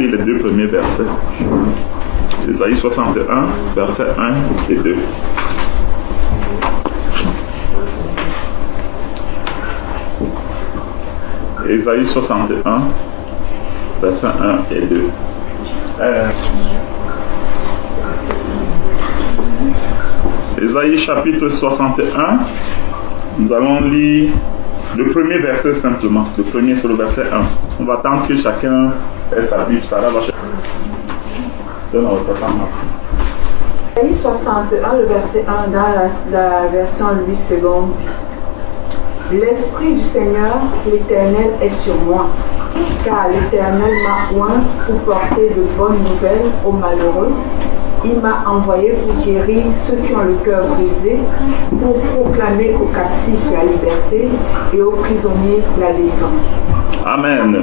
Les deux premiers versets. Ésaïe 61, versets 1 et 2. Ésaïe 61, versets 1 et 2. Ésaïe chapitre 61, nous allons lire le premier verset simplement. Le premier, c'est le verset 1. On va attendre que chacun ait sa Bible. Sarah va chercher. Donne notre temps, Martin. Ésaïe 61, le verset 1, dans la version Louis II, dit: L'Esprit du Seigneur, l'Éternel, est sur moi, car l'Éternel m'a oint pour porter de bonnes nouvelles aux malheureux. Il m'a envoyé pour guérir ceux qui ont le cœur brisé, pour proclamer aux captifs la liberté et aux prisonniers la délivrance. Amen.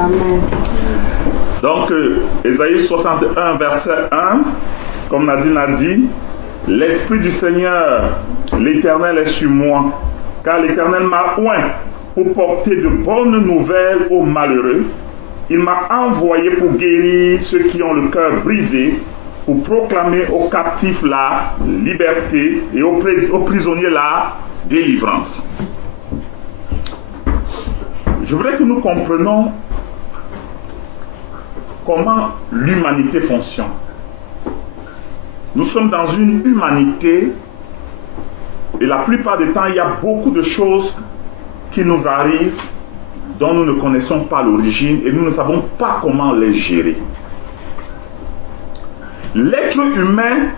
Amen. Donc, Ésaïe 61, verset 1, comme Nadine a dit, l'Esprit du Seigneur, l'Éternel est sur moi, car l'Éternel m'a oint pour porter de bonnes nouvelles aux malheureux. Il m'a envoyé pour guérir ceux qui ont le cœur brisé, pour proclamer aux captifs la liberté et aux prisonniers la délivrance. Je voudrais que nous comprenions comment l'humanité fonctionne. Nous sommes dans une humanité et la plupart du temps, il y a beaucoup de choses qui nous arrivent dont nous ne connaissons pas l'origine et nous ne savons pas comment les gérer. L'être humain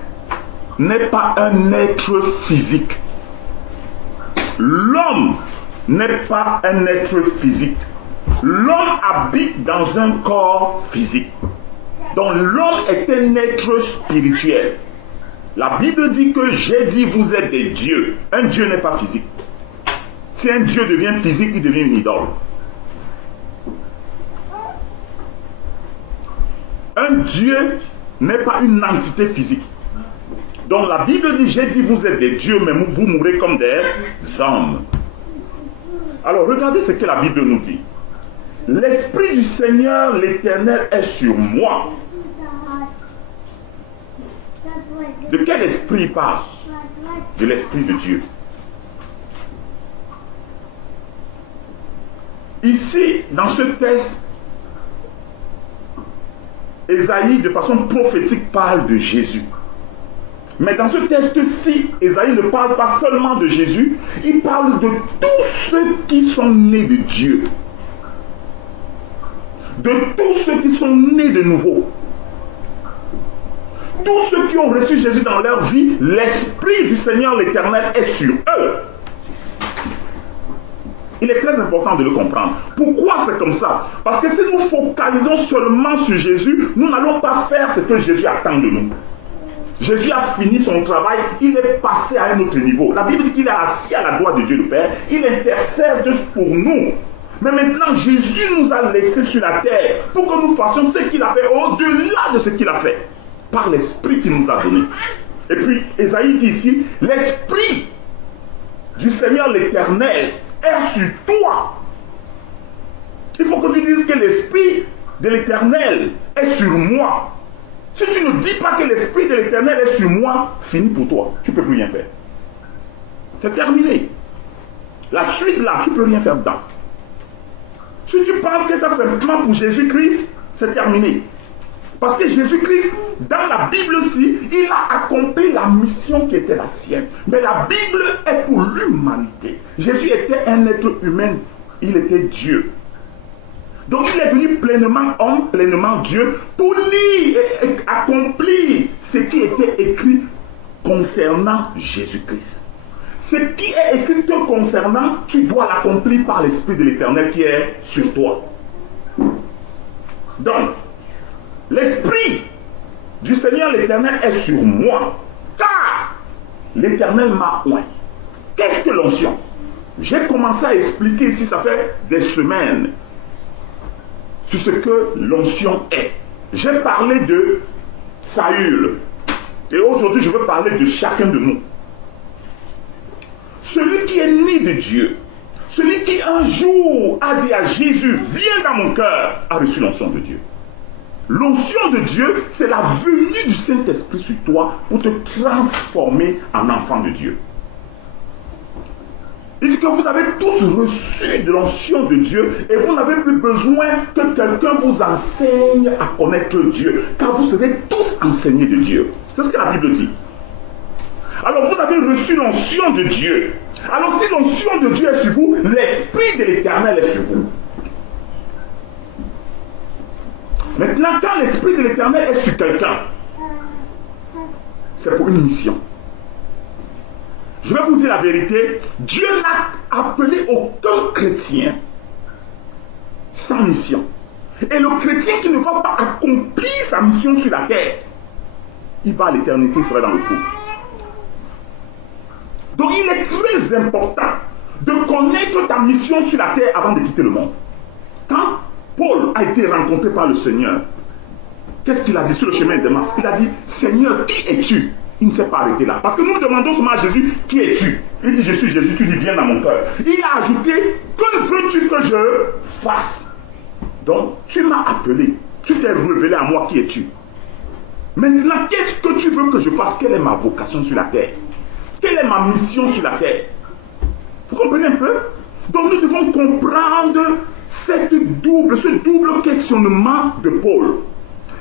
n'est pas un être physique. L'homme n'est pas un être physique. L'homme habite dans un corps physique. Donc l'homme est un être spirituel. La Bible dit que j'ai dit vous êtes des dieux. Un dieu n'est pas physique. Si un dieu devient physique, il devient une idole. Un dieu n'est pas une entité physique. Donc la Bible dit, j'ai dit vous êtes des dieux, mais vous mourrez comme des hommes. Alors regardez ce que la Bible nous dit. L'Esprit du Seigneur, l'Éternel, est sur moi. De quel esprit il parle? De l'Esprit de Dieu. Ici, dans ce texte, Ésaïe, de façon prophétique, parle de Jésus. Mais dans ce texte-ci, Ésaïe ne parle pas seulement de Jésus, il parle de tous ceux qui sont nés de Dieu. De tous ceux qui sont nés de nouveau. Tous ceux qui ont reçu Jésus dans leur vie, l'Esprit du Seigneur l'Éternel est sur eux. Il est très important de le comprendre. Pourquoi c'est comme ça? Parce que si nous focalisons seulement sur Jésus, nous n'allons pas faire ce que Jésus attend de nous. Jésus a fini son travail, il est passé à un autre niveau. La Bible dit qu'il est assis à la droite de Dieu le Père, il intercède pour nous. Mais maintenant, Jésus nous a laissés sur la terre pour que nous fassions ce qu'il a fait au-delà de ce qu'il a fait, par l'Esprit qu'il nous a donné. Et puis, Ésaïe dit ici, l'Esprit du Seigneur l'Éternel est sur toi. Il faut que tu dises que l'Esprit de l'Éternel est sur moi. Si tu ne dis pas que l'Esprit de l'Éternel est sur moi, fini pour toi. Tu ne peux plus rien faire. C'est terminé. La suite là, tu ne peux rien faire dedans. Si tu penses que ça c'est simplement pour Jésus-Christ, c'est terminé. Parce que Jésus-Christ, dans la Bible aussi, il a accompli la mission qui était la sienne. Mais la Bible est pour l'humanité. Jésus était un être humain, il était Dieu. Donc il est venu pleinement homme, pleinement Dieu, pour lire et accomplir ce qui était écrit concernant Jésus-Christ. Ce qui est écrit te concernant, tu dois l'accomplir par l'Esprit de l'Éternel qui est sur toi. Donc, l'Esprit du Seigneur l'Éternel est sur moi, car l'Éternel m'a oint. Qu'est-ce que l'onction? J'ai commencé à expliquer ici, ça fait des semaines, sur ce que l'onction est. J'ai parlé de Saül, et aujourd'hui je veux parler de chacun de nous. Celui qui est né de Dieu, celui qui un jour a dit à Jésus, viens dans mon cœur, a reçu l'onction de Dieu. L'onction de Dieu, c'est la venue du Saint-Esprit sur toi pour te transformer en enfant de Dieu. Il dit que vous avez tous reçu de l'onction de Dieu et vous n'avez plus besoin que quelqu'un vous enseigne à connaître Dieu, car vous serez tous enseignés de Dieu. C'est ce que la Bible dit. Alors vous avez reçu l'onction de Dieu. Alors si l'onction de Dieu est sur vous, l'Esprit de l'Éternel est sur vous. Maintenant, quand l'Esprit de l'Éternel est sur quelqu'un, c'est pour une mission. Je vais vous dire la vérité, Dieu n'a appelé aucun chrétien sans mission. Et le chrétien qui ne va pas accomplir sa mission sur la terre, il va à l'éternité, il sera dans le feu. Donc il est très important de connaître ta mission sur la terre avant de quitter le monde. Quand Paul a été rencontré par le Seigneur, qu'est-ce qu'il a dit sur le chemin de Damas? Il a dit, Seigneur, qui es-tu? Il ne s'est pas arrêté là. Parce que nous demandons seulement à Jésus, qui es-tu? Il dit, je suis Jésus, tu dis, viens dans mon cœur. Il a ajouté, que veux-tu que je fasse? Donc, tu m'as appelé, tu t'es révélé à moi, qui es-tu? Maintenant, qu'est-ce que tu veux que je fasse? Quelle est ma vocation sur la terre? Quelle est ma mission sur la terre? Vous comprenez un peu? Donc, nous devons comprendre ce double questionnement de Paul.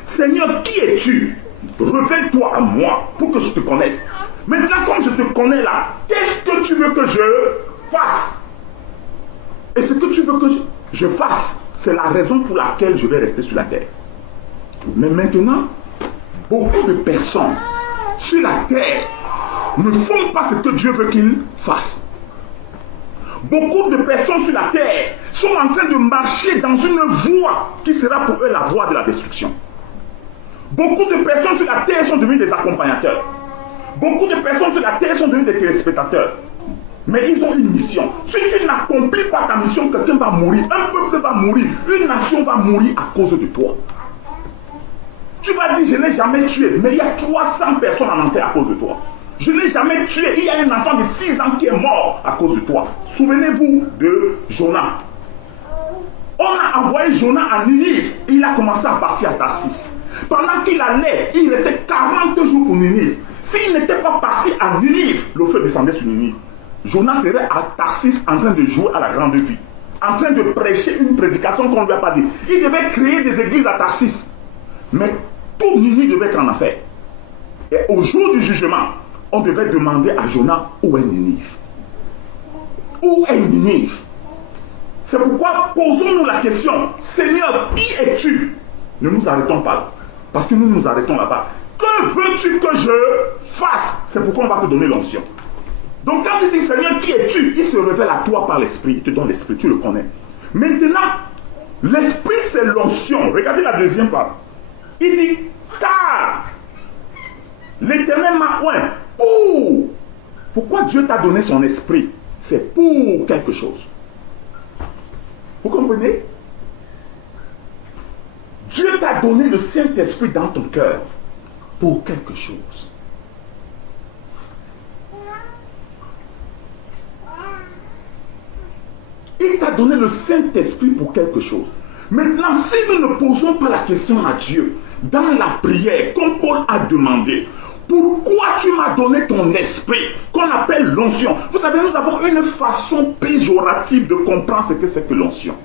Seigneur, qui es-tu? Révèle-toi à moi pour que je te connaisse. Maintenant, comme je te connais là, qu'est-ce que tu veux que je fasse? Et ce que tu veux que je fasse, c'est la raison pour laquelle je vais rester sur la terre. Mais maintenant, beaucoup de personnes sur la terre ne font pas ce que Dieu veut qu'ils fassent. Beaucoup de personnes sur la terre sont en train de marcher dans une voie qui sera pour eux la voie de la destruction. Beaucoup de personnes sur la terre sont devenues des accompagnateurs. Beaucoup de personnes sur la terre sont devenues des téléspectateurs. Mais ils ont une mission. Si tu n'accomplis pas ta mission, quelqu'un va mourir. Un peuple va mourir. Une nation va mourir à cause de toi. Tu vas dire, je n'ai jamais tué. Mais il y a 300 personnes en enfer à cause de toi. Je n'ai jamais tué. Il y a un enfant de 6 ans qui est mort à cause de toi. Souvenez-vous de Jonas. On a envoyé Jonas à Ninive. Il a commencé à partir à Tarsis. Pendant qu'il allait, il restait 40 jours pour Ninive. S'il n'était pas parti à Ninive, le feu descendait sur Ninive. Jonas serait à Tarsis en train de jouer à la grande vie. En train de prêcher une prédication qu'on ne lui a pas dit. Il devait créer des églises à Tarsis. Mais tout Ninive devait être en affaire. Et au jour du jugement, on devait demander à Jonas où est Ninive. Où est Ninive? C'est pourquoi posons-nous la question, Seigneur, qui es-tu? Ne nous arrêtons pas là. Parce que nous nous arrêtons là-bas. Que veux-tu que je fasse? C'est pourquoi on va te donner l'onction. Donc quand tu dis Seigneur, qui es-tu? Il se révèle à toi par l'Esprit. Il te donne l'Esprit, tu le connais. Maintenant, l'Esprit c'est l'onction. Regardez la deuxième part. Il dit, car l'Éternel m'a oint. Pourquoi Dieu t'a donné son Esprit? C'est pour quelque chose. Vous comprenez? Dieu t'a donné le Saint-Esprit dans ton cœur pour quelque chose. Il t'a donné le Saint-Esprit pour quelque chose. Maintenant, si nous ne posons pas la question à Dieu, dans la prière, comme Paul a demandé, pourquoi tu m'as donné ton esprit, qu'on appelle l'onction? Vous savez, nous avons une façon péjorative de comprendre ce que c'est que l'onction.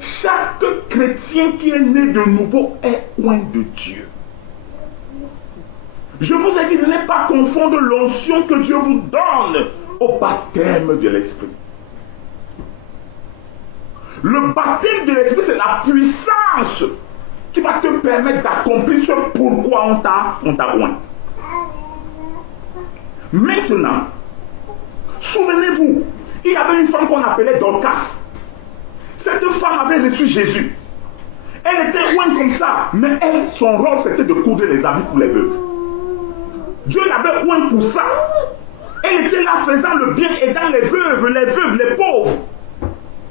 Chaque chrétien qui est né de nouveau est oint de Dieu. Je vous ai dit de ne pas confondre l'onction que Dieu vous donne au baptême de l'Esprit. Le baptême de l'Esprit, c'est la puissance qui va te permettre d'accomplir ce pourquoi on t'a oint. Maintenant, souvenez-vous, il y avait une femme qu'on appelait Dorcas. Cette femme avait reçu Jésus. Elle était ointe comme ça, mais elle, son rôle, c'était de coudre les habits pour les veuves. Dieu l'avait ointe pour ça. Elle était là faisant le bien, aidant les veuves, les pauvres.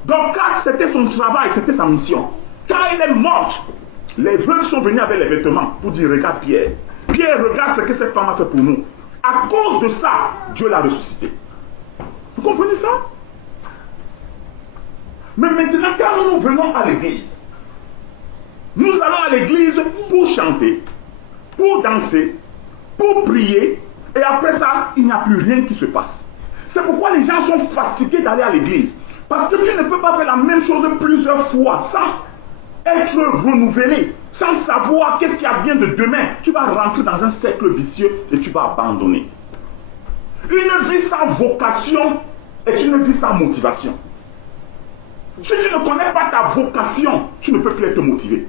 Dorcas, c'était son travail, c'était sa mission. Quand elle est morte, les veuves sont venues avec les vêtements pour dire, regarde Pierre. Pierre, regarde ce que cette femme a fait pour nous. À cause de ça, Dieu l'a ressuscité. Vous comprenez ça? Mais maintenant, quand nous venons à l'église, Nous allons à l'église pour chanter, pour danser, pour prier, et après ça, il n'y a plus rien qui se passe. C'est pourquoi les gens sont fatigués d'aller à l'église. Parce que tu ne peux pas faire la même chose plusieurs fois sans être renouvelé, sans savoir qu'est-ce qui advient de demain. Tu vas rentrer dans un cercle vicieux et tu vas abandonner. Une vie sans vocation est une vie sans motivation. Si tu ne connais pas ta vocation, tu ne peux plus être motivé.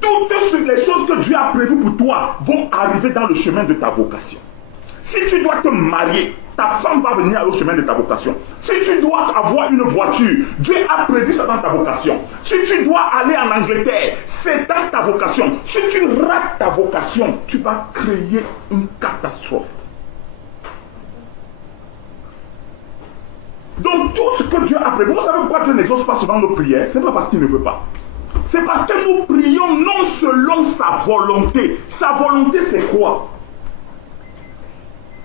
Toutes les choses que Dieu a prévues pour toi vont arriver dans le chemin de ta vocation. Si tu dois te marier, ta femme va venir au chemin de ta vocation. Si tu dois avoir une voiture, Dieu a prévu ça dans ta vocation. Si tu dois aller en Angleterre, c'est dans ta vocation. Si tu rates ta vocation, tu vas créer une catastrophe. Donc tout ce que Dieu a prévu, vous savez pourquoi Dieu n'exauce pas souvent nos prières? Ce n'est pas parce qu'il ne veut pas. C'est parce que nous prions non selon sa volonté. Sa volonté, c'est quoi?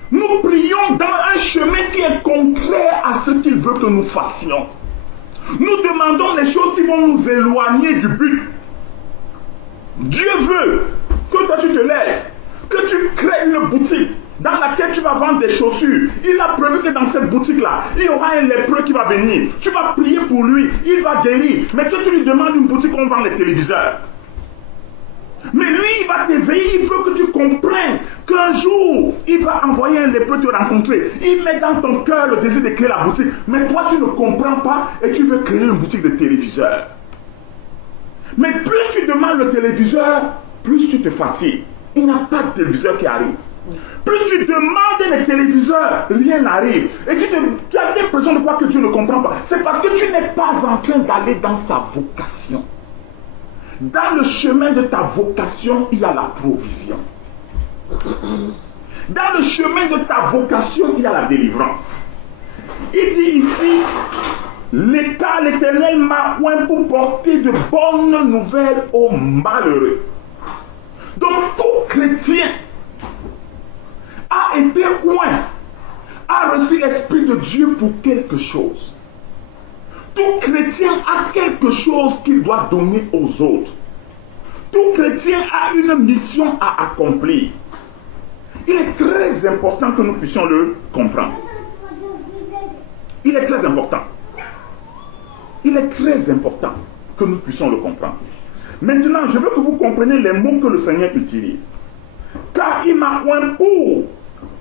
Nous prions dans un chemin qui est contraire à ce qu'il veut que nous fassions. Nous demandons les choses qui vont nous éloigner du but. Dieu veut que toi tu te lèves, que tu crées une boutique dans laquelle tu vas vendre des chaussures. Il a prévu que dans cette boutique-là, il y aura un lépreux qui va venir. Tu vas prier pour lui, il va guérir. Mais tu lui demandes une boutique où on vend les téléviseurs. Mais lui, il va t'éveiller, il veut que tu comprennes qu'un jour, il va envoyer un lépreux te rencontrer. Il met dans ton cœur le désir de créer la boutique. Mais toi, tu ne comprends pas et tu veux créer une boutique de téléviseurs. Mais plus tu demandes le téléviseur, plus tu te fatigues. Il n'y a pas de téléviseur qui arrive. Plus tu demandes les téléviseurs, rien n'arrive. Et tu as l'impression de croire que Dieu ne comprend pas. C'est parce que tu n'es pas en train d'aller dans sa vocation. Dans le chemin de ta vocation, il y a la provision. Dans le chemin de ta vocation, il y a la délivrance. Il dit ici, l'Éternel m'a oint pour porter de bonnes nouvelles aux malheureux. Donc tout chrétien a été oint, a reçu l'Esprit de Dieu pour quelque chose. Tout chrétien a quelque chose qu'il doit donner aux autres. Tout chrétien a une mission à accomplir. Il est très important que nous puissions le comprendre. Il est très important. Il est très important que nous puissions le comprendre. Maintenant, je veux que vous compreniez les mots que le Seigneur utilise. Car il m'a oint pour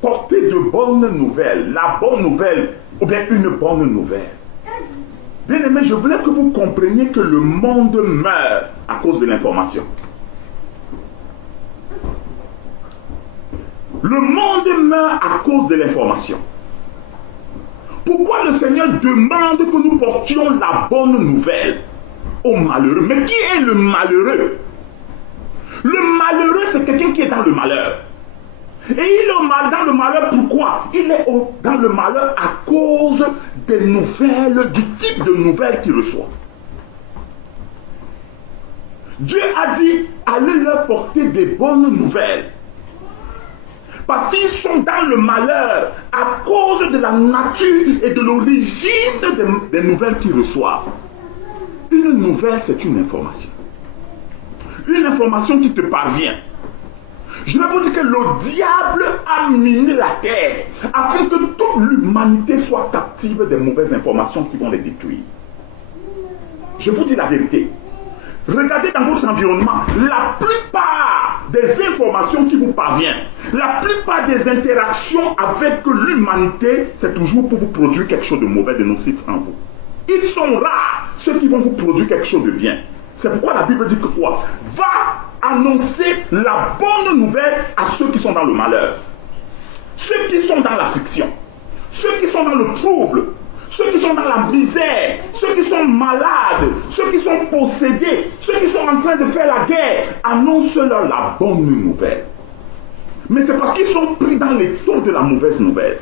porter de bonnes nouvelles. La bonne nouvelle, ou bien une bonne nouvelle. Bien aimé, je voulais que vous compreniez que le monde meurt à cause de l'information. Le monde meurt à cause de l'information. Pourquoi le Seigneur demande que nous portions la bonne nouvelle aux malheureux? Mais qui est le malheureux? Le malheureux, c'est quelqu'un qui est dans le malheur. Et il est dans le malheur, pourquoi? Il est dans le malheur à cause des nouvelles, du type de nouvelles qu'il reçoit. Dieu a dit, allez leur porter des bonnes nouvelles. Parce qu'ils sont dans le malheur à cause de la nature et de l'origine des nouvelles qu'ils reçoivent. Une nouvelle, c'est une information. Une information qui te parvient. Je vais vous dire que le diable a miné la terre afin que toute l'humanité soit captive des mauvaises informations qui vont les détruire. Je vous dis la vérité. Regardez dans votre environnement, la plupart des informations qui vous parviennent, la plupart des interactions avec l'humanité, c'est toujours pour vous produire quelque chose de mauvais, de nocif en vous. Ils sont rares ceux qui vont vous produire quelque chose de bien. C'est pourquoi la Bible dit que quoi? Va annoncer la bonne nouvelle à ceux qui sont dans le malheur, ceux qui sont dans l'affliction, ceux qui sont dans le trouble, ceux qui sont dans la misère, ceux qui sont malades, ceux qui sont possédés, ceux qui sont en train de faire la guerre. Annonce-leur la bonne nouvelle. Mais c'est parce qu'ils sont pris dans les taux de la mauvaise nouvelle.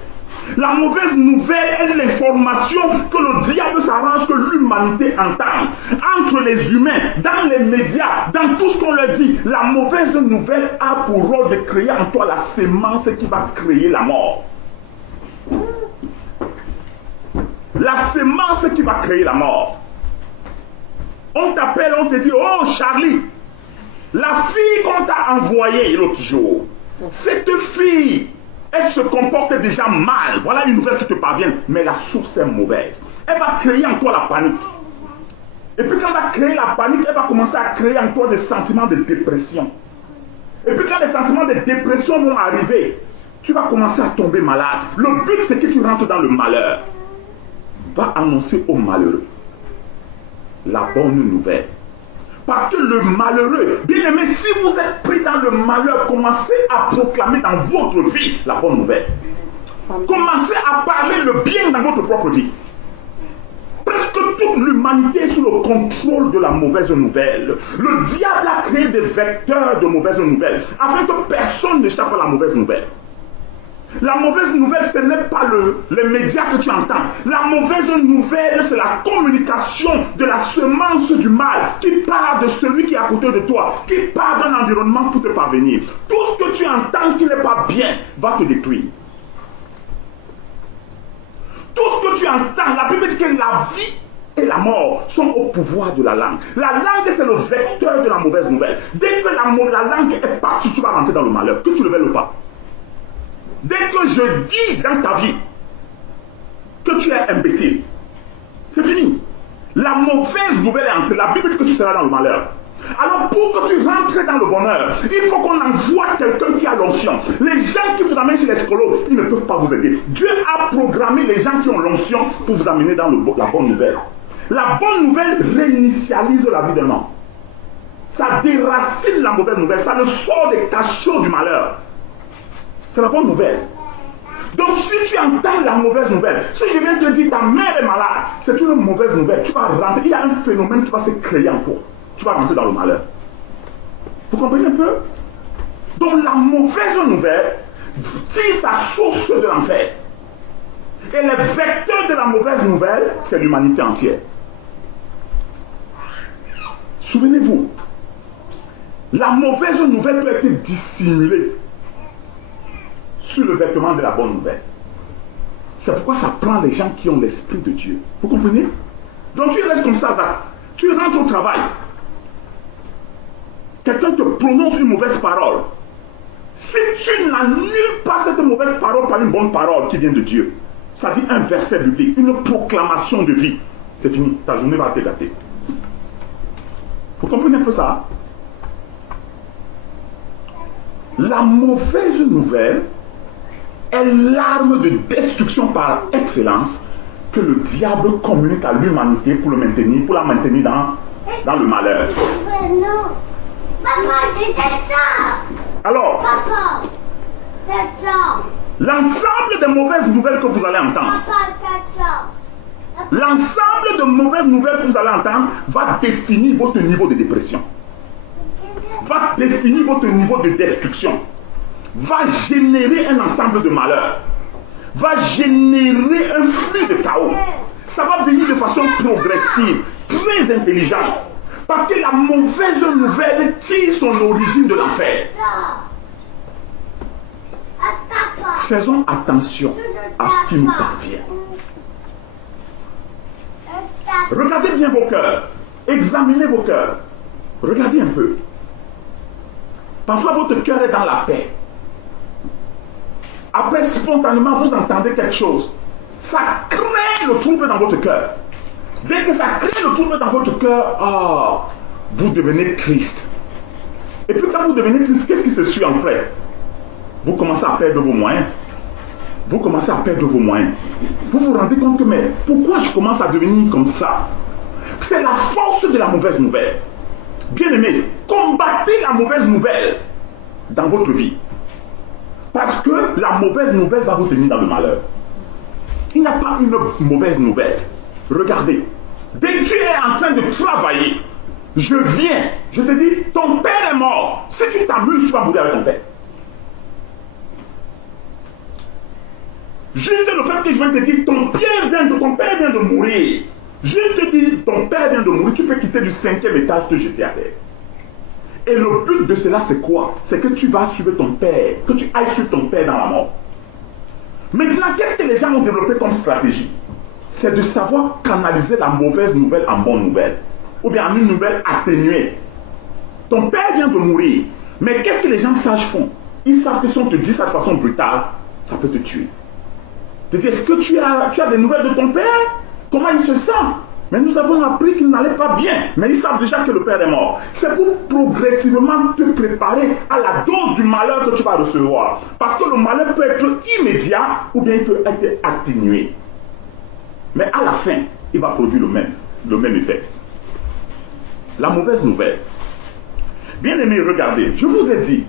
La mauvaise nouvelle est l'information que le diable s'arrange que l'humanité entende. Entre les humains, dans les médias, dans tout ce qu'on leur dit, la mauvaise nouvelle a pour rôle de créer en toi la sémence qui va créer la mort. La sémence qui va créer la mort. On t'appelle, on te dit, oh Charlie, la fille qu'on t'a envoyée l'autre jour, cette fille, elle se comporte déjà mal. Voilà une nouvelle qui te parvient, mais la source est mauvaise. Elle va créer en toi la panique. Et puis quand elle va créer la panique, elle va commencer à créer en toi des sentiments de dépression. Et puis quand les sentiments de dépression vont arriver, tu vas commencer à tomber malade. Le but, c'est que tu rentres dans le malheur. Va annoncer aux malheureux la bonne nouvelle. Parce que le malheureux, bien aimé, si vous êtes pris dans le malheur, commencez à proclamer dans votre vie la bonne nouvelle. Commencez à parler le bien dans votre propre vie. Presque toute l'humanité est sous le contrôle de la mauvaise nouvelle. Le diable a créé des vecteurs de mauvaises nouvelles afin que personne n'échappe à la mauvaise nouvelle. La mauvaise nouvelle, ce n'est pas les médias que tu entends. La mauvaise nouvelle, c'est la communication de la semence du mal qui part de celui qui est à côté de toi, qui part d'un environnement pour te parvenir. Tout ce que tu entends qui n'est pas bien va te détruire. Tout ce que tu entends, la Bible dit que la vie et la mort sont au pouvoir de la langue. La langue, c'est le vecteur de la mauvaise nouvelle. Dès que la langue est partie, tu vas rentrer dans le malheur, que tu le veuilles ou pas. Dès que je dis dans ta vie que tu es imbécile, c'est fini. La mauvaise nouvelle est entrée. La Bible dit que tu seras dans le malheur. Alors pour que tu rentres dans le bonheur, il faut qu'on envoie quelqu'un qui a l'onction. Les gens qui vous amènent chez les scolos, ils ne peuvent pas vous aider. Dieu a programmé les gens qui ont l'onction pour vous amener dans la bonne nouvelle. La bonne nouvelle réinitialise la vie d'un homme. Ça déracine la mauvaise nouvelle. Ça le sort des cachots du malheur. C'est la bonne nouvelle. Donc si tu entends la mauvaise nouvelle, si je viens te dire ta mère est malade, c'est une mauvaise nouvelle. Tu vas rentrer. Il y a un phénomène qui va se créer en toi. Tu vas rentrer dans le malheur. Vous comprenez un peu? Donc la mauvaise nouvelle tire sa source de l'enfer. Et les vecteurs de la mauvaise nouvelle, c'est l'humanité entière. Souvenez-vous, la mauvaise nouvelle peut être dissimulée sur le vêtement de la bonne nouvelle. C'est pourquoi ça prend les gens qui ont l'esprit de Dieu. Vous comprenez? Donc tu restes comme ça, Zach. Tu rentres au travail. Quelqu'un te prononce une mauvaise parole. Si tu n'annules pas cette mauvaise parole par une bonne parole qui vient de Dieu, ça dit un verset biblique, une proclamation de vie, c'est fini. Ta journée va être gâtée. Vous comprenez un peu ça? La mauvaise nouvelle est l'arme de destruction par excellence que le diable communique à l'humanité pour la maintenir dans le malheur. Non. Papa, c'est ça. Alors, Papa, c'est ça. l'ensemble des mauvaises nouvelles que vous allez entendre, Papa, c'est ça. l'ensemble de mauvaises nouvelles que vous allez entendre va définir votre niveau de dépression, va définir votre niveau de destruction, va générer un ensemble de malheurs, va générer un flux de chaos. Ça va venir de façon progressive, très intelligente. Parce que la mauvaise nouvelle tire son origine de l'enfer. Faisons attention à ce qui nous parvient. Regardez bien vos cœurs. Examinez vos cœurs. Regardez un peu. Parfois votre cœur est dans la paix. Après, spontanément, vous entendez quelque chose. Ça crée le trouble dans votre cœur. Dès que ça crée le trouble dans votre cœur, vous devenez triste. Et puis quand vous devenez triste, qu'est-ce qui se suit après? Vous commencez à perdre vos moyens. Vous commencez à perdre vos moyens. Vous vous rendez compte que, mais pourquoi je commence à devenir comme ça? C'est la force de la mauvaise nouvelle. Bien aimé, combattez la mauvaise nouvelle dans votre vie. Parce que la mauvaise nouvelle va vous tenir dans le malheur. Il n'y a pas une mauvaise nouvelle. Regardez, dès que tu es en train de travailler, je viens, je te dis, ton père est mort. Si tu t'amuses, tu vas mourir avec ton père. Juste le fait que je viens te dire, ton père vient de mourir. Je te dis, ton père vient de mourir, tu peux quitter du 5e étage, te jeter à terre. Et le but de cela, c'est quoi? C'est que tu vas suivre ton père, que tu ailles suivre ton père dans la mort. Maintenant, qu'est-ce que les gens ont développé comme stratégie? C'est de savoir canaliser la mauvaise nouvelle en bonne nouvelle. ou bien en une nouvelle atténuée. Ton père vient de mourir. Mais qu'est-ce que les gens sages font? Ils savent que si on te dit ça de façon brutale, ça peut te tuer. Tu dis, est-ce que tu as des nouvelles de ton père? Comment il se sent? Mais nous avons appris qu'il n'allait pas bien. Mais ils savent déjà que le père est mort. C'est pour progressivement te préparer à la dose du malheur que tu vas recevoir. Parce que le malheur peut être immédiat ou bien il peut être atténué. Mais à la fin, il va produire le même effet. La mauvaise nouvelle. Bien aimés, regardez, je vous ai dit,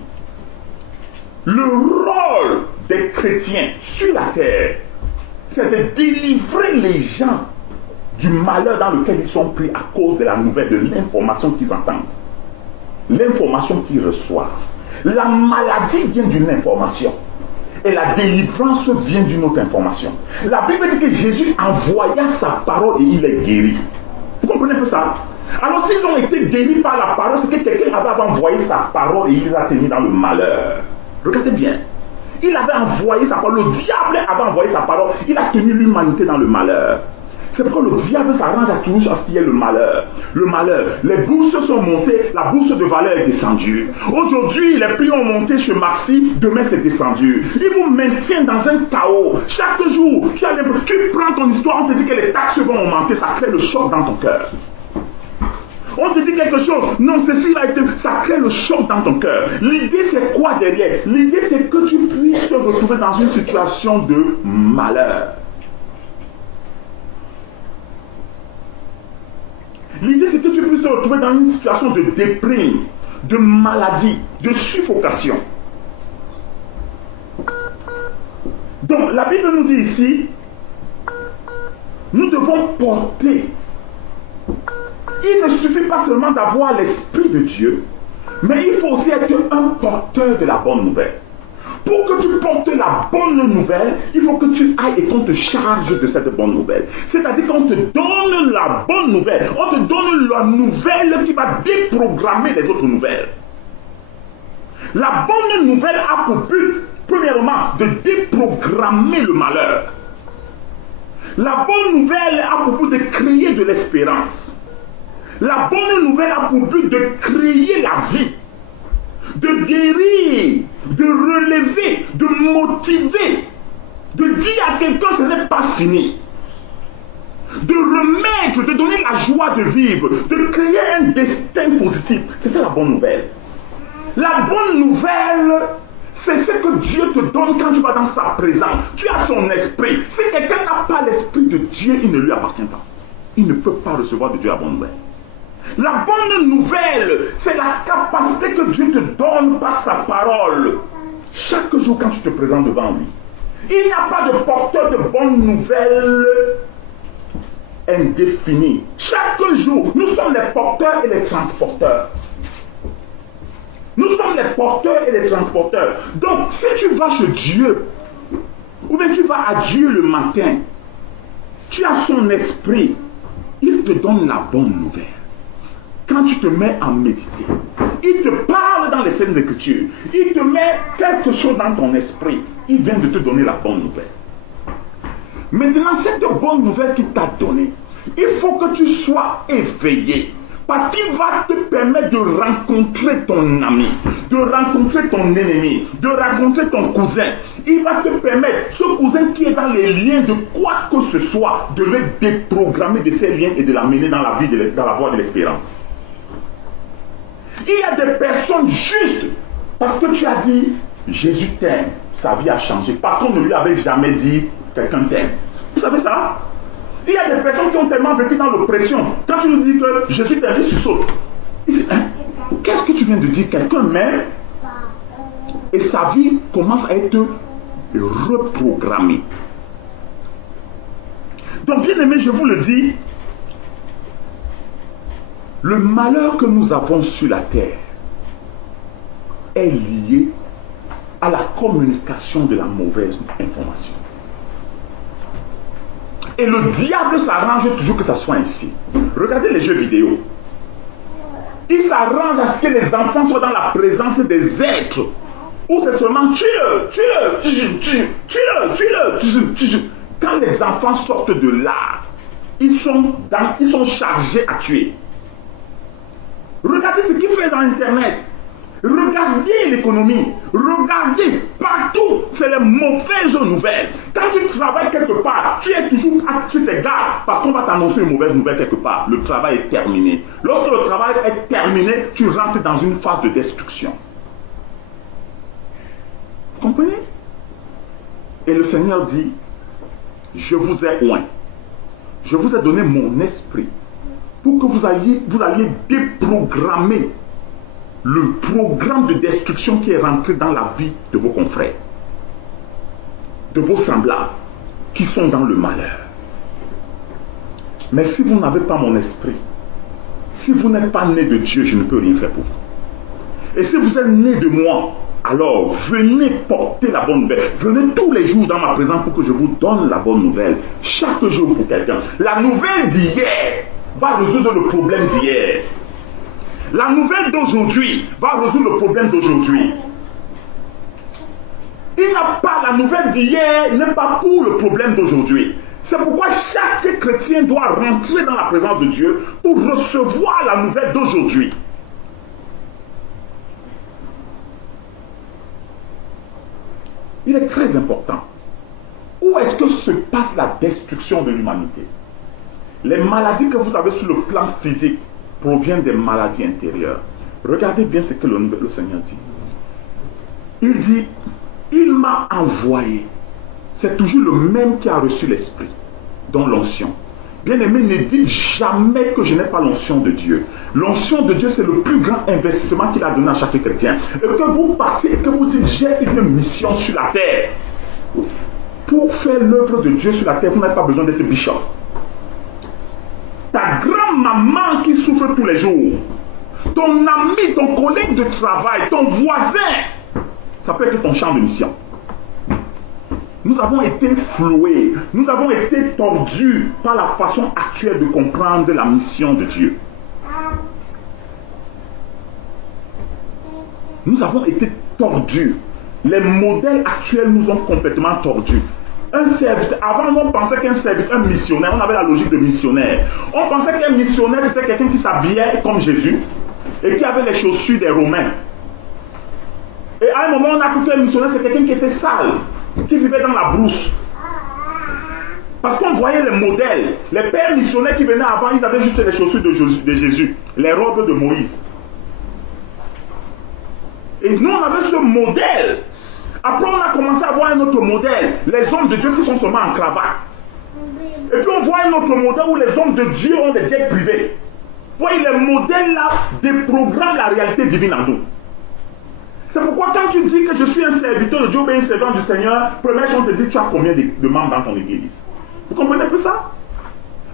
le rôle des chrétiens sur la terre, c'est de délivrer les gens du malheur dans lequel ils sont pris à cause de la nouvelle, de l'information qu'ils entendent, l'information qu'ils reçoivent. La maladie vient d'une information et la délivrance vient d'une autre information. La Bible dit que Jésus envoya sa parole et il est guéri. Vous comprenez un peu ça? Alors s'ils ont été guéris par la parole, c'est que quelqu'un avait envoyé sa parole et il les a tenus dans le malheur. Regardez bien. Il avait envoyé sa parole, le diable avait envoyé sa parole, il a tenu l'humanité dans le malheur. C'est pourquoi le diable s'arrange à toujours à ce qu'il y ait le malheur. Le malheur. Les bourses sont montées, la bourse de valeur est descendue. Aujourd'hui, les prix ont monté chez Maxi, demain c'est descendu. Ils vous maintiennent dans un chaos. Chaque jour, tu prends ton histoire, on te dit que les taxes vont augmenter, ça crée le choc dans ton cœur. On te dit quelque chose, non, ceci a été, ça crée le choc dans ton cœur. L'idée c'est quoi derrière? L'idée c'est que tu puisses te retrouver dans une situation de malheur. L'idée c'est que tu puisses te retrouver dans une situation de déprime, de maladie, de suffocation. Donc la Bible nous dit ici, nous devons porter. Il ne suffit pas seulement d'avoir l'Esprit de Dieu, mais il faut aussi être un porteur de la bonne nouvelle. Pour que tu portes la bonne nouvelle, il faut que tu ailles et qu'on te charge de cette bonne nouvelle. C'est-à-dire qu'on te donne la bonne nouvelle. On te donne la nouvelle qui va déprogrammer les autres nouvelles. La bonne nouvelle a pour but, premièrement, de déprogrammer le malheur. La bonne nouvelle a pour but de créer de l'espérance. La bonne nouvelle a pour but de créer la vie, de guérir, de relever, de motiver, de dire à quelqu'un ce n'est pas fini, de remettre, de donner la joie de vivre, de créer un destin positif. C'est ça la bonne nouvelle. La bonne nouvelle, c'est ce que Dieu te donne quand tu vas dans sa présence. Tu as son esprit. Si quelqu'un n'a pas l'esprit de Dieu, il ne lui appartient pas. Il ne peut pas recevoir de Dieu la bonne nouvelle. La bonne nouvelle, c'est la capacité que Dieu te donne par sa parole. Chaque jour quand tu te présentes devant lui. Il n'y a pas de porteur de bonnes nouvelles indéfini. Chaque jour, nous sommes les porteurs et les transporteurs. Nous sommes les porteurs et les transporteurs. Donc, si tu vas chez Dieu, ou bien tu vas à Dieu le matin, tu as son esprit, il te donne la bonne nouvelle. Quand tu te mets à méditer, il te parle dans les Saintes Écritures, il te met quelque chose dans ton esprit, il vient de te donner la bonne nouvelle. Maintenant, cette bonne nouvelle qu'il t'a donnée, il faut que tu sois éveillé. Parce qu'il va te permettre de rencontrer ton ami, de rencontrer ton ennemi, de rencontrer ton cousin. Il va te permettre, ce cousin qui est dans les liens de quoi que ce soit, de le déprogrammer de ces liens et de l'amener dans la vie, dans la voie de l'espérance. Il y a des personnes justes, parce que tu as dit, Jésus t'aime, sa vie a changé, parce qu'on ne lui avait jamais dit, quelqu'un t'aime. Vous savez ça? Il y a des personnes qui ont tellement vécu dans l'oppression. Quand tu lui dis que Jésus t'aime, il saute. Il dit, hein? Qu'est-ce que tu viens de dire? Quelqu'un m'aime et sa vie commence à être reprogrammée. Donc, bien aimé, je vous le dis, le malheur que nous avons sur la terre est lié à la communication de la mauvaise information. Et le diable s'arrange toujours que ça soit ainsi. Regardez les jeux vidéo. Il s'arrange à ce que les enfants soient dans la présence des êtres. Où c'est seulement tue-le, tue-le, tue-le, tue-le. Quand les enfants sortent de là, ils sont chargés à tuer. Regardez ce qu'il fait dans Internet. Regardez l'économie. Regardez partout. C'est les mauvaises nouvelles. Quand tu travailles quelque part, tu es toujours sur tes gardes parce qu'on va t'annoncer une mauvaise nouvelle quelque part. Le travail est terminé. Lorsque le travail est terminé, tu rentres dans une phase de destruction. Vous comprenez? Et le Seigneur dit, je vous ai oint. Je vous ai donné mon esprit pour que vous alliez déprogrammer le programme de destruction qui est rentré dans la vie de vos confrères, de vos semblables qui sont dans le malheur. Mais si vous n'avez pas mon esprit, si vous n'êtes pas né de Dieu, je ne peux rien faire pour vous. Et si vous êtes né de moi, alors venez porter la bonne nouvelle. Venez tous les jours dans ma présence pour que je vous donne la bonne nouvelle. Chaque jour pour quelqu'un. La nouvelle d'hier va résoudre le problème d'hier. La nouvelle d'aujourd'hui va résoudre le problème d'aujourd'hui. Il n'a pas la nouvelle d'hier, n'est pas pour le problème d'aujourd'hui. C'est pourquoi chaque chrétien doit rentrer dans la présence de Dieu pour recevoir la nouvelle d'aujourd'hui. Il est très important. Où est-ce que se passe la destruction de l'humanité? Les maladies que vous avez sur le plan physique proviennent des maladies intérieures. Regardez bien ce que le Seigneur dit. Il dit, il m'a envoyé. C'est toujours le même qui a reçu l'Esprit, dont l'onction. Bien-aimé, ne dites jamais que je n'ai pas l'onction de Dieu. L'onction de Dieu, c'est le plus grand investissement qu'il a donné à chaque chrétien. Et que vous partiez et que vous dites, j'ai une mission sur la terre. Pour faire l'œuvre de Dieu sur la terre, vous n'avez pas besoin d'être bishop. Ta grand-maman qui souffre tous les jours, ton ami, ton collègue de travail, ton voisin, ça peut être ton champ de mission. Nous avons été floués, nous avons été tordus par la façon actuelle de comprendre la mission de Dieu. Nous avons été tordus. Les modèles actuels nous ont complètement tordus. Un serviteur, avant on pensait qu'un serviteur, un missionnaire, on avait la logique de missionnaire. On pensait qu'un missionnaire c'était quelqu'un qui s'habillait comme Jésus et qui avait les chaussures des Romains. Et à un moment on a cru qu'un missionnaire c'est quelqu'un qui était sale, qui vivait dans la brousse. Parce qu'on voyait les modèles. Les pères missionnaires qui venaient avant, ils avaient juste les chaussures de Jésus, les robes de Moïse. Et nous on avait ce modèle. Après, on a commencé à voir un autre modèle, les hommes de Dieu qui sont seulement en cravate. Et puis, on voit un autre modèle où les hommes de Dieu ont des jets privés. Vous voyez, les modèles-là déprogramment la réalité divine en nous. C'est pourquoi, quand tu dis que je suis un serviteur de Dieu ou un servant du Seigneur, première chose, on te dit, tu as combien de membres dans ton église? Vous comprenez un peu ça?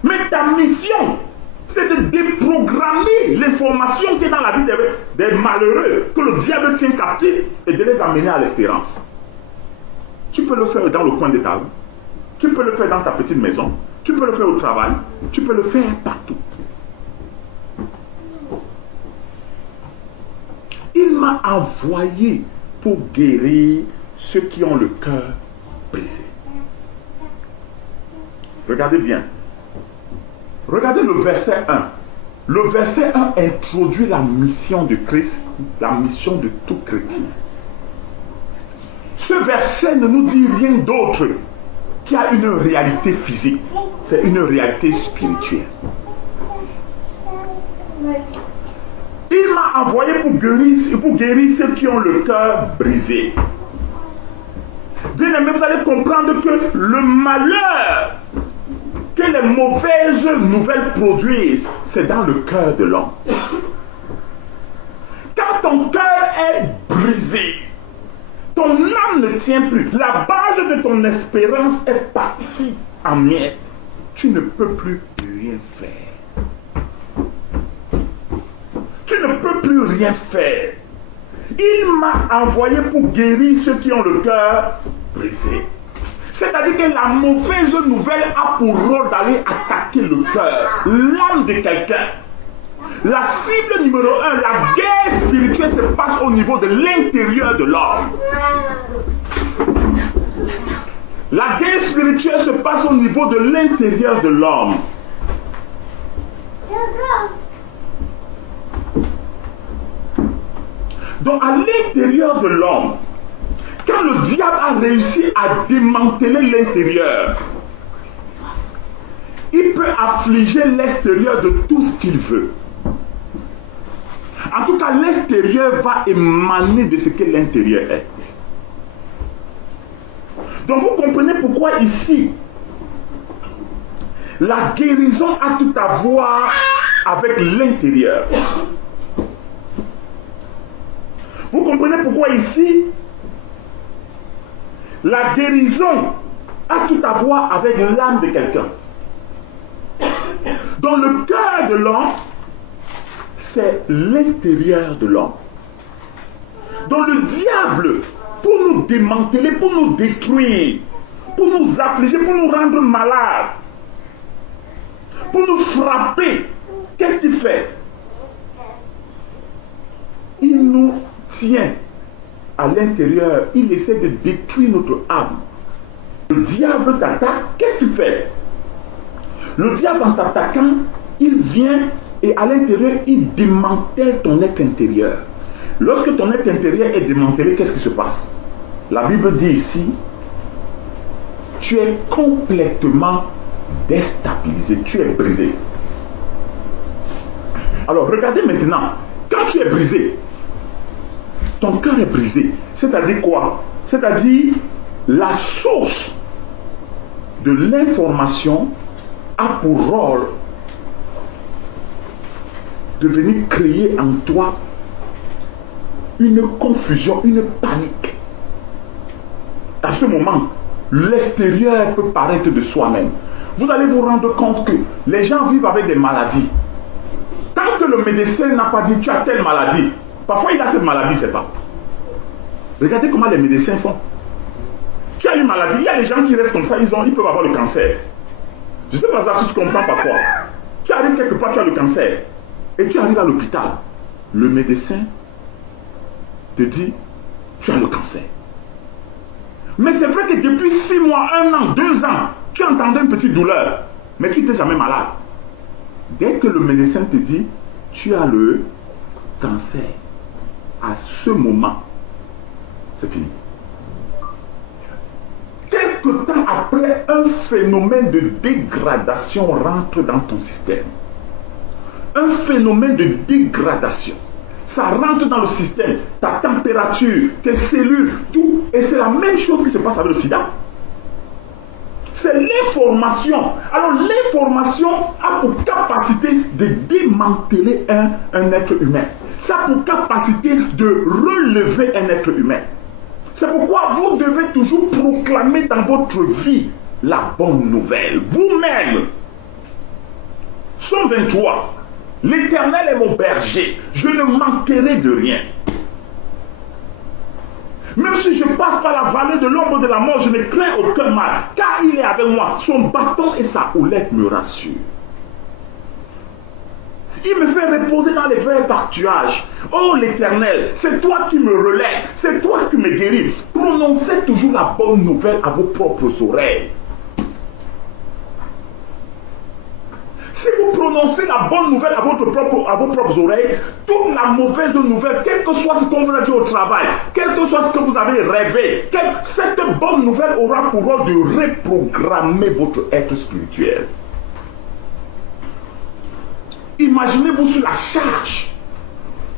Mais ta mission, c'est de déprogrammer l'information qui est dans la vie des malheureux, que le diable tient captif, et de les amener à l'espérance. Tu peux le faire dans le coin de ta rue, tu peux le faire dans ta petite maison, tu peux le faire au travail, tu peux le faire partout. Il m'a envoyé pour guérir ceux qui ont le cœur brisé. Regardez bien. Regardez le verset 1. Le verset 1 introduit la mission de Christ, la mission de tout chrétien. Ce verset ne nous dit rien d'autre qu'il y a une réalité physique. C'est une réalité spirituelle. Il m'a envoyé pour guérir ceux qui ont le cœur brisé. Bien aimé, vous allez comprendre que le malheur que les mauvaises nouvelles produisent, c'est dans le cœur de l'homme. Quand ton cœur est brisé, ton âme ne tient plus. La base de ton espérance est partie en miettes. Tu ne peux plus rien faire. Tu ne peux plus rien faire. Il m'a envoyé pour guérir ceux qui ont le cœur brisé. C'est-à-dire que la mauvaise nouvelle a pour rôle d'aller attaquer le cœur, l'âme de quelqu'un. La cible numéro 1, la guerre spirituelle se passe au niveau de l'intérieur de l'homme. La guerre spirituelle se passe au niveau de l'intérieur de l'homme. Donc à l'intérieur de l'homme, quand le diable a réussi à démanteler l'intérieur, il peut affliger l'extérieur de tout ce qu'il veut. En tout cas, l'extérieur va émaner de ce que l'intérieur est. Donc vous comprenez pourquoi ici, la guérison a tout à voir avec l'intérieur. Vous comprenez pourquoi ici, la guérison a tout à voir avec l'âme de quelqu'un. Dans le cœur de l'homme, c'est l'intérieur de l'homme. Donc le diable, pour nous démanteler, pour nous détruire, pour nous affliger, pour nous rendre malades, pour nous frapper, qu'est-ce qu'il fait? Il nous tient à l'intérieur, il essaie de détruire notre âme. Le diable t'attaque, qu'est-ce qu'il fait? Le diable en t'attaquant, il vient et à l'intérieur, il démantèle ton être intérieur. Lorsque ton être intérieur est démantelé, qu'est-ce qui se passe? La Bible dit ici, tu es complètement déstabilisé, tu es brisé. Alors regardez maintenant, quand tu es brisé, ton cœur est brisé. C'est-à-dire quoi? C'est-à-dire la source de l'information a pour rôle de venir créer en toi une confusion, une panique. À ce moment, l'extérieur peut paraître de soi-même. Vous allez vous rendre compte que les gens vivent avec des maladies. Tant que le médecin n'a pas dit tu as telle maladie, parfois il a cette maladie, c'est pas. Regardez comment les médecins font. Tu as une maladie, il y a des gens qui restent comme ça, ils peuvent avoir le cancer. Je ne sais pas si tu comprends parfois. Tu arrives quelque part, tu as le cancer. Et tu arrives à l'hôpital. Le médecin te dit, tu as le cancer. Mais c'est vrai que depuis 6 mois, 1 an, 2 ans, tu entendais une petite douleur. Mais tu n'étais jamais malade. Dès que le médecin te dit, tu as le cancer, à ce moment, c'est fini. Quelque temps après, un phénomène de dégradation rentre dans ton système. Un phénomène de dégradation. Ça rentre dans le système, ta température, tes cellules, tout. Et c'est la même chose qui se passe avec le sida. C'est l'information. Alors l'information a pour capacité de démanteler un être humain. Ça a pour capacité de relever un être humain. C'est pourquoi vous devez toujours proclamer dans votre vie la bonne nouvelle. Vous-même. Psaume 23. L'Éternel est mon berger. Je ne manquerai de rien. Même si je passe par la vallée de l'ombre de la mort, je ne crains aucun mal, car il est avec moi. Son bâton et sa houlette me rassurent. Il me fait reposer dans les verts pâturages. Oh l'Éternel, c'est toi qui me relèves, c'est toi qui me guéris. Prononcez toujours la bonne nouvelle à vos propres oreilles. Si vous prononcez la bonne nouvelle à vos propres oreilles, toute la mauvaise nouvelle, quel que soit ce qu'on vous a dit au travail, quel que soit ce que vous avez rêvé, cette bonne nouvelle aura pour rôle de reprogrammer votre être spirituel. Imaginez-vous sur la charge.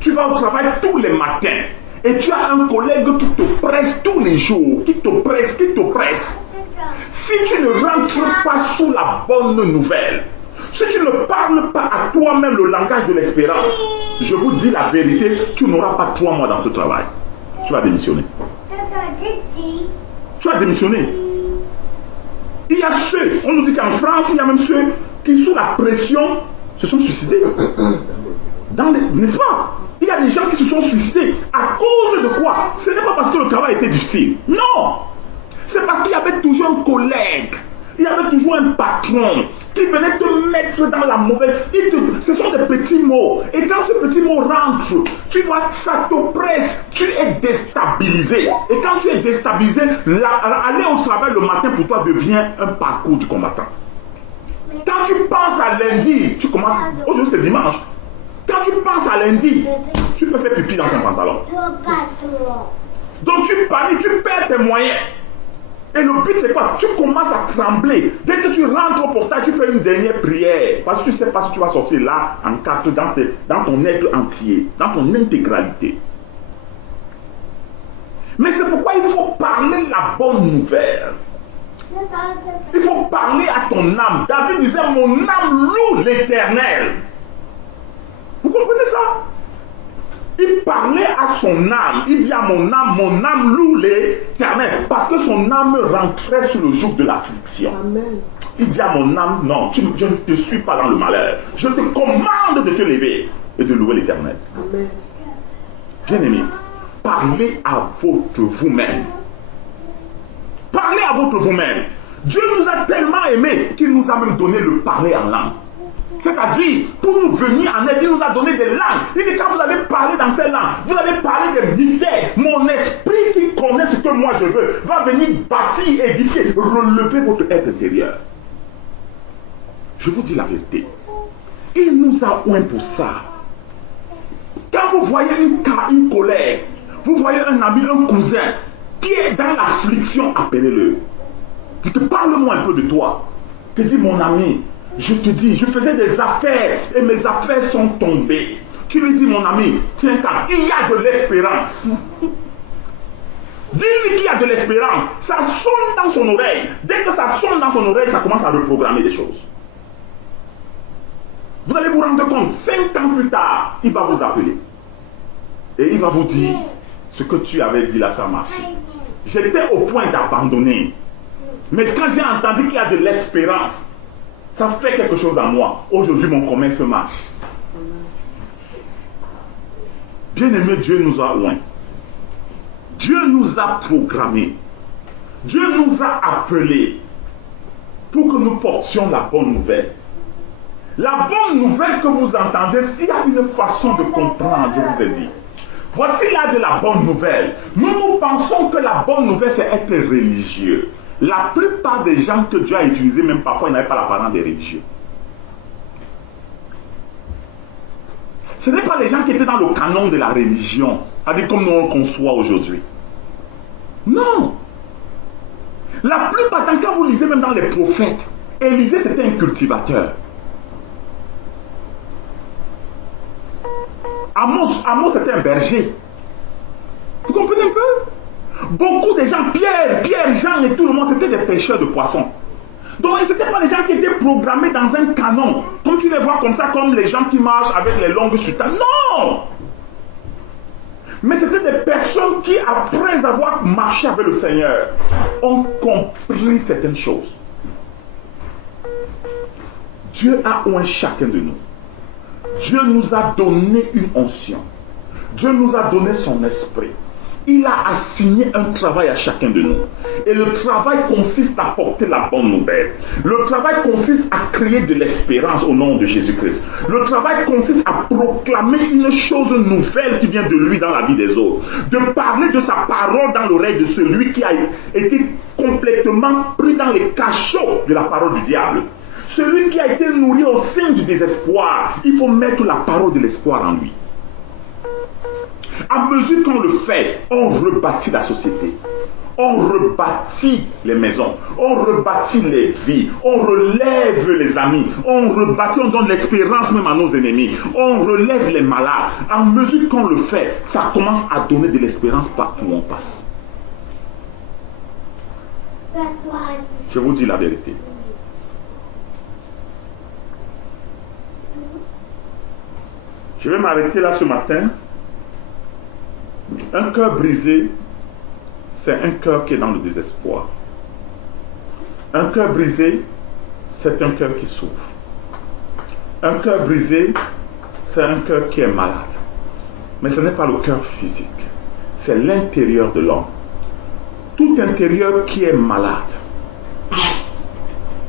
Tu vas au travail tous les matins et tu as un collègue qui te presse tous les jours, qui te presse. Si tu ne rentres pas sous la bonne nouvelle, si tu ne parles pas à toi-même le langage de l'espérance, je vous dis la vérité, tu n'auras pas 3 mois dans ce travail. Tu vas démissionner. Tu vas démissionner. Il y a ceux, on nous dit qu'en France, il y a même ceux qui, sous la pression, se sont suicidés. N'est-ce pas? Il y a des gens qui se sont suicidés. À cause de quoi? Ce n'est pas parce que le travail était difficile. Non! C'est parce qu'il y avait toujours un collègue. Il y avait toujours un patron qui venait te mettre dans la mauvaise... Ce sont des petits mots. Et quand ces petits mots rentrent, tu vois, ça te presse. Tu es déstabilisé. Et quand tu es déstabilisé, aller au travail le matin pour toi devient un parcours du combattant. Quand tu penses à lundi, tu commences... Aujourd'hui c'est dimanche. Quand tu penses à lundi, tu peux faire pipi dans ton pantalon. Donc tu paniques, tu perds tes moyens. Et le but c'est quoi? Tu commences à trembler. Dès que tu rentres au portail, tu fais une dernière prière. Parce que tu ne sais pas si tu vas sortir là en quatre dans ton être entier, dans ton intégralité. Mais c'est pourquoi il faut parler la bonne nouvelle. Il faut parler à ton âme. David disait, mon âme loue l'Éternel. Vous comprenez ça? Il parlait à son âme. Il dit à mon âme loue l'Éternel. Parce que son âme rentrait sous le joug de l'affliction. Amen. Il dit à mon âme, non, je ne te suis pas dans le malheur. Je te commande de te lever et de louer l'Éternel. Amen. Bien-aimé, parlez à votre vous-même. Parlez à votre vous-même. Dieu nous a tellement aimés qu'il nous a même donné le parler en langue. C'est-à-dire, pour nous venir en aide, il nous a donné des langues. Il dit, quand vous allez parler dans ces langues, vous allez parler des mystères. Mon esprit qui connaît ce que moi je veux, va venir bâtir, édifier, relever votre être intérieur. Je vous dis la vérité. Il nous a oint pour ça. Quand vous voyez une colère, vous voyez un ami, un cousin, qui est dans l'affliction, appelez-le. Dites, parle-moi un peu de toi. Tu dis, mon ami, je te dis, je faisais des affaires et mes affaires sont tombées. Tu lui dis, mon ami, tiens, il y a de l'espérance. Dis-lui qu'il y a de l'espérance. Ça sonne dans son oreille. Dès que ça sonne dans son oreille, ça commence à reprogrammer des choses. Vous allez vous rendre compte, 5 ans plus tard, il va vous appeler. Et il va vous dire, ce que tu avais dit là, ça marche. J'étais au point d'abandonner. Mais quand j'ai entendu qu'il y a de l'espérance, ça fait quelque chose à moi. Aujourd'hui, mon commerce marche. Bien-aimé, Dieu nous a oint. Dieu nous a programmés. Dieu nous a appelés pour que nous portions la bonne nouvelle. La bonne nouvelle que vous entendez, s'il y a une façon de comprendre, je vous ai dit. Voici là de la bonne nouvelle. Nous pensons que la bonne nouvelle, c'est être religieux. La plupart des gens que Dieu a utilisés, même parfois, ils n'avaient pas l'apparence des religieux. Ce n'est pas les gens qui étaient dans le canon de la religion, c'est-à-dire comme nous on conçoit aujourd'hui. Non. La plupart, quand vous lisez même dans les prophètes, Élisée c'était un cultivateur. Amos c'était un berger. Vous comprenez un peu? Beaucoup de gens, Pierre, Jean et tout le monde, c'était des pêcheurs de poissons. Donc, ce n'étaient pas les gens qui étaient programmés dans un canon. Comme tu les vois comme ça, comme les gens qui marchent avec les longues soutanes. Non! Mais c'était des personnes qui, après avoir marché avec le Seigneur, ont compris certaines choses. Dieu a oint chacun de nous. Dieu nous a donné une onction. Dieu nous a donné son esprit. Il a assigné un travail à chacun de nous. Et le travail consiste à porter la bonne nouvelle. Le travail consiste à créer de l'espérance au nom de Jésus-Christ. Le travail consiste à proclamer une chose nouvelle qui vient de lui dans la vie des autres. De parler de sa parole dans l'oreille de celui qui a été complètement pris dans les cachots de la parole du diable. Celui qui a été nourri au sein du désespoir. Il faut mettre la parole de l'espoir en lui. À mesure qu'on le fait, on rebâtit la société. On rebâtit les maisons. On rebâtit les vies. On relève les amis. On rebâtit, on donne l'espérance même à nos ennemis. On relève les malades. À mesure qu'on le fait, ça commence à donner de l'espérance partout où on passe. Je vous dis la vérité. Je vais m'arrêter là ce matin. Un cœur brisé, c'est un cœur qui est dans le désespoir. Un cœur brisé, c'est un cœur qui souffre. Un cœur brisé, c'est un cœur qui est malade. Mais ce n'est pas le cœur physique, c'est l'intérieur de l'homme. Tout intérieur qui est malade,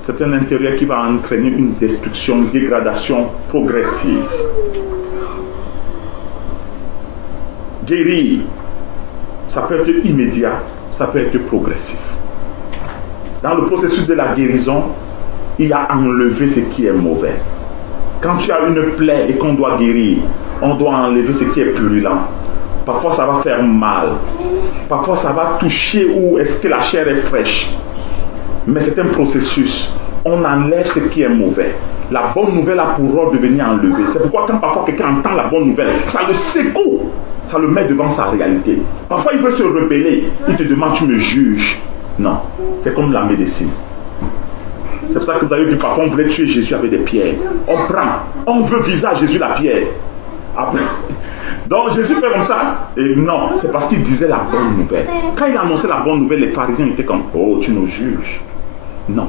c'est un intérieur qui va entraîner une destruction, une dégradation progressive. Guérir, ça peut être immédiat, ça peut être progressif. Dans le processus de la guérison, il y a enlevé ce qui est mauvais. Quand tu as une plaie et qu'on doit guérir, on doit enlever ce qui est purulent. Parfois ça va faire mal. Parfois ça va toucher où est-ce que la chair est fraîche. Mais c'est un processus. On enlève ce qui est mauvais. La bonne nouvelle a pour rôle de venir enlever. C'est pourquoi quand parfois quelqu'un entend la bonne nouvelle, ça le secoue. Ça le met devant sa réalité. Parfois il veut se rebeller. Il te demande, tu me juges. Non, c'est comme la médecine. C'est pour ça que vous avez vu, parfois on voulait tuer Jésus avec des pierres. On prend, on veut viser à Jésus la pierre. Après, donc Jésus fait comme ça. Et non, c'est parce qu'il disait la bonne nouvelle. Quand il annonçait la bonne nouvelle, les pharisiens étaient comme, oh, tu nous juges. Non,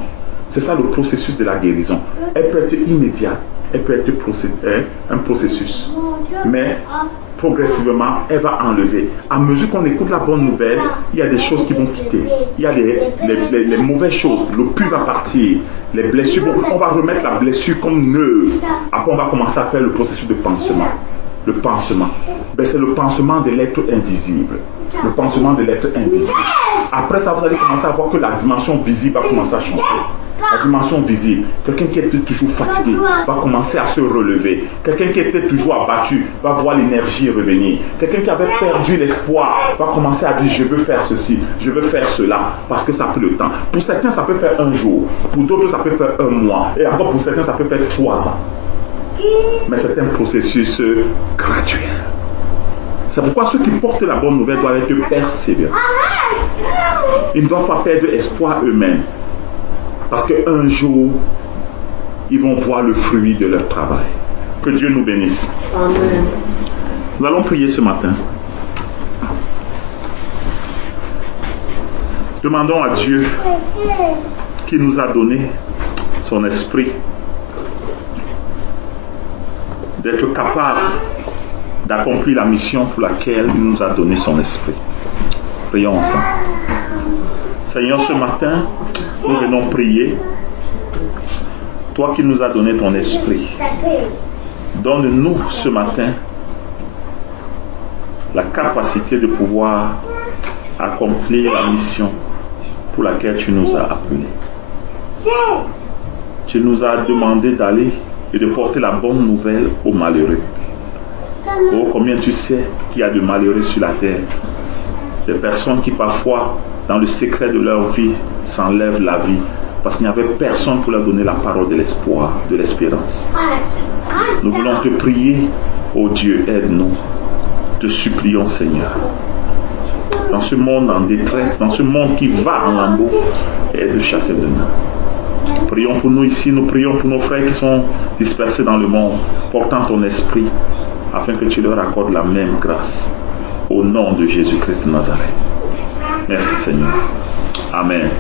c'est ça le processus de la guérison. Elle peut être immédiate, elle peut être un processus. Mais progressivement, elle va enlever. À mesure qu'on écoute la bonne nouvelle, il y a des choses qui vont quitter. Il y a les mauvaises choses. Le pus va partir. Les blessures, on va remettre la blessure comme neuve. Après, on va commencer à faire le processus de pansement. Le pansement, ben, c'est le pansement de l'être invisible. Le pansement de l'être invisible. Après ça, vous allez commencer à voir que la dimension visible va commencer à changer. La dimension visible, quelqu'un qui était toujours fatigué va commencer à se relever. Quelqu'un qui était toujours abattu va voir l'énergie revenir. Quelqu'un qui avait perdu l'espoir va commencer à dire, je veux faire ceci, je veux faire cela, parce que ça a pris le temps. Pour certains, ça peut faire un jour. Pour d'autres, ça peut faire un mois. Et encore pour certains, ça peut faire 3 ans. Mais c'est un processus graduel. C'est pourquoi ceux qui portent la bonne nouvelle doivent être persévérants. Ils ne doivent pas perdre espoir eux-mêmes. Parce qu'un jour, ils vont voir le fruit de leur travail. Que Dieu nous bénisse. Amen. Nous allons prier ce matin. Demandons à Dieu qui nous a donné son esprit d'être capable d'accomplir la mission pour laquelle il nous a donné son esprit. Prions ensemble. Seigneur, ce matin, nous venons prier. Toi qui nous as donné ton esprit, donne-nous ce matin la capacité de pouvoir accomplir la mission pour laquelle tu nous as appelés. Tu nous as demandé d'aller et de porter la bonne nouvelle aux malheureux. Oh, combien tu sais qu'il y a de malheureux sur la terre. Des personnes qui parfois, dans le secret de leur vie, s'enlèvent la vie parce qu'il n'y avait personne pour leur donner la parole de l'espoir, de l'espérance. Nous voulons te prier, oh Dieu, aide-nous. Te supplions, Seigneur. Dans ce monde en détresse, dans ce monde qui va en lambeaux, aide chacun de nous. Prions pour nous ici, nous prions pour nos frères qui sont dispersés dans le monde, portant ton esprit, afin que tu leur accordes la même grâce. Au nom de Jésus-Christ de Nazareth. Merci Seigneur. Amen.